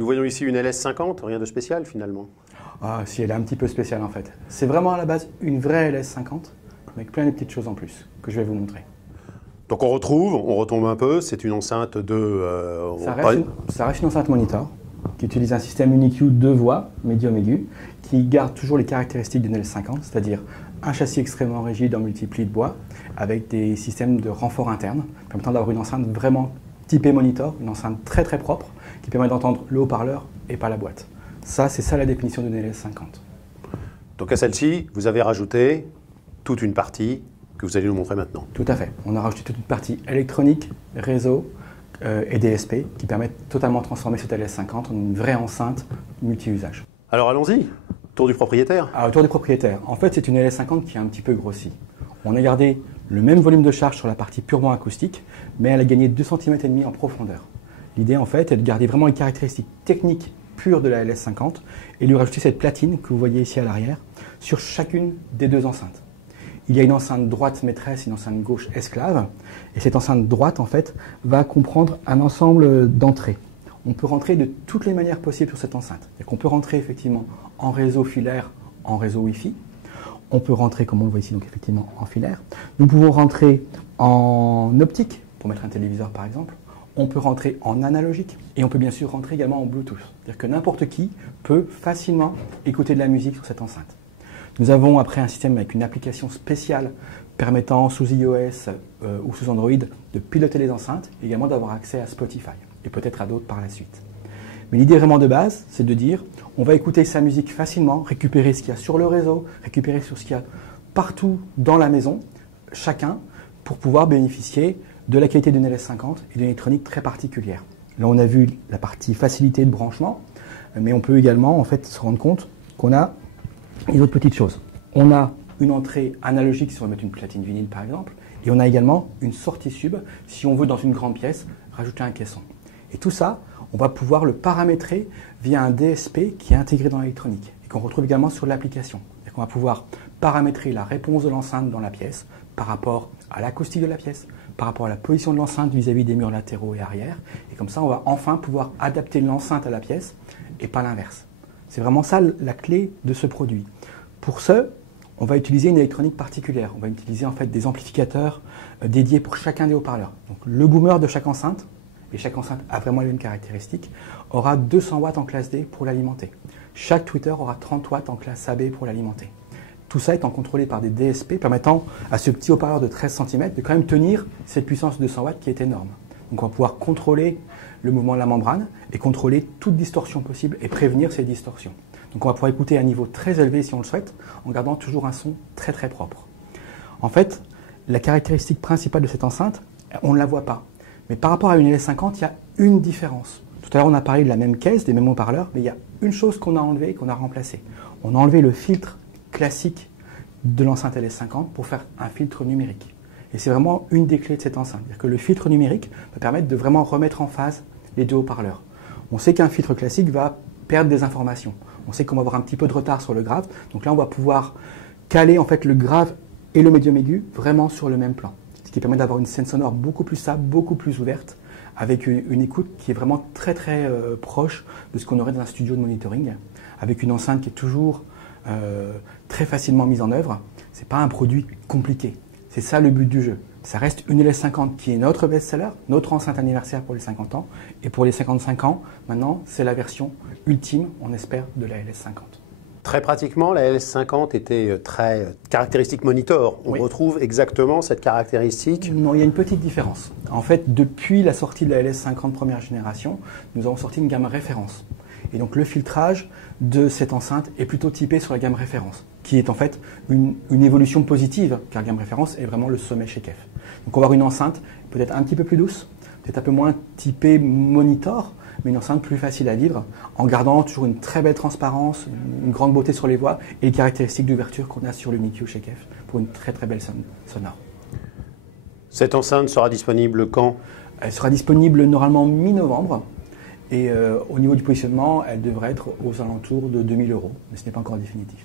Nous voyons ici une LS50, rien de spécial finalement. Ah, si, elle est un petit peu spéciale en fait. C'est vraiment à la base une vraie LS50, avec plein de petites choses en plus, que je vais vous montrer. Donc on retombe un peu, c'est une enceinte de... Ça reste une enceinte monitor, qui utilise un système UniQ 2 voix, médium aigu, qui garde toujours les caractéristiques d'une LS50, c'est-à-dire un châssis extrêmement rigide en multipli de bois, avec des systèmes de renfort interne, permettant d'avoir une enceinte vraiment typée monitor, une enceinte très très propre, qui permet d'entendre le haut-parleur et pas la boîte. Ça, c'est ça la définition d'une LS50. Donc à celle-ci, vous avez rajouté toute une partie que vous allez nous montrer maintenant. Tout à fait. On a rajouté toute une partie électronique, réseau et DSP qui permettent totalement de transformer cette LS50 en une vraie enceinte multi-usage. Alors allons-y, tour du propriétaire. Alors, tour du propriétaire. En fait, c'est une LS50 qui a un petit peu grossi. On a gardé le même volume de charge sur la partie purement acoustique, mais elle a gagné 2,5 cm en profondeur. L'idée, en fait, est de garder vraiment les caractéristiques techniques pures de la LS50 et lui rajouter cette platine que vous voyez ici à l'arrière sur chacune des deux enceintes. Il y a une enceinte droite maîtresse et une enceinte gauche esclave. Et cette enceinte droite, en fait, va comprendre un ensemble d'entrées. On peut rentrer de toutes les manières possibles sur cette enceinte. On peut rentrer effectivement en réseau filaire, en réseau Wi-Fi. On peut rentrer, comme on le voit ici, donc effectivement en filaire. Nous pouvons rentrer en optique, pour mettre un téléviseur par exemple. On peut rentrer en analogique et on peut bien sûr rentrer également en Bluetooth. C'est-à-dire que n'importe qui peut facilement écouter de la musique sur cette enceinte. Nous avons après un système avec une application spéciale permettant sous iOS ou sous Android de piloter les enceintes et également d'avoir accès à Spotify et peut-être à d'autres par la suite. Mais l'idée vraiment de base, c'est de dire on va écouter sa musique facilement, récupérer ce qu'il y a sur le réseau, récupérer sur ce qu'il y a partout dans la maison, chacun, pour pouvoir bénéficier de la qualité d'une LS50 et d'une électronique très particulière. Là, on a vu la partie facilité de branchement, mais on peut également en fait se rendre compte qu'on a une autre petite chose. On a une entrée analogique si on veut mettre une platine vinyle par exemple, et on a également une sortie sub si on veut dans une grande pièce rajouter un caisson. Et tout ça, on va pouvoir le paramétrer via un DSP qui est intégré dans l'électronique et qu'on retrouve également sur l'application. On va pouvoir paramétrer la réponse de l'enceinte dans la pièce par rapport à l'acoustique de la pièce, par rapport à la position de l'enceinte vis-à-vis des murs latéraux et arrière. Et comme ça, on va enfin pouvoir adapter l'enceinte à la pièce et pas l'inverse. C'est vraiment ça la clé de ce produit. Pour ce, on va utiliser une électronique particulière. On va utiliser en fait des amplificateurs dédiés pour chacun des haut-parleurs. Donc le boomer de chaque enceinte, et chaque enceinte a vraiment les mêmes caractéristiques, aura 200 watts en classe D pour l'alimenter. Chaque tweeter aura 30 watts en classe AB pour l'alimenter. Tout ça étant contrôlé par des DSP permettant à ce petit haut-parleur de 13 cm de quand même tenir cette puissance de 200 watts qui est énorme. Donc on va pouvoir contrôler le mouvement de la membrane et contrôler toute distorsion possible et prévenir ces distorsions. Donc on va pouvoir écouter à un niveau très élevé si on le souhaite, en gardant toujours un son très très propre. En fait, la caractéristique principale de cette enceinte, on ne la voit pas. Mais par rapport à une LS50, il y a une différence. Tout à l'heure, on a parlé de la même caisse, des mêmes haut-parleurs, mais il y a une chose qu'on a enlevée et qu'on a remplacée. On a enlevé le filtre classique de l'enceinte LS50 pour faire un filtre numérique. Et c'est vraiment une des clés de cette enceinte. C'est-à-dire que le filtre numérique va permettre de vraiment remettre en phase les deux haut-parleurs. On sait qu'un filtre classique va perdre des informations. On sait qu'on va avoir un petit peu de retard sur le grave. Donc là, on va pouvoir caler en fait le grave et le médium aigu vraiment sur le même plan. Ce qui permet d'avoir une scène sonore beaucoup plus stable, beaucoup plus ouverte, avec une écoute qui est vraiment très très proche de ce qu'on aurait dans un studio de monitoring, avec une enceinte qui est toujours très facilement mise en œuvre. Ce n'est pas un produit compliqué. C'est ça le but du jeu. Ça reste une LS50 qui est notre best-seller, notre enceinte anniversaire pour les 50 ans. Et pour les 55 ans, maintenant, c'est la version ultime, on espère, de la LS50. Très pratiquement, la LS50 était très caractéristique monitor. On retrouve exactement cette caractéristique. Non, il y a une petite différence. En fait, depuis la sortie de la LS50 première génération, nous avons sorti une gamme référence. Et donc le filtrage de cette enceinte est plutôt typé sur la gamme référence, qui est en fait une évolution positive, car la gamme référence est vraiment le sommet chez KEF. Donc on va avoir une enceinte peut-être un petit peu plus douce, peut-être un peu moins typée monitor, mais une enceinte plus facile à vivre, en gardant toujours une très belle transparence, une grande beauté sur les voix et les caractéristiques d'ouverture qu'on a sur l'UniQ chez KEF pour une très très belle sonore. Cette enceinte sera disponible quand? Elle sera disponible normalement mi-novembre. Et au niveau du positionnement, elle devrait être aux alentours de 2 000 €, mais ce n'est pas encore définitif.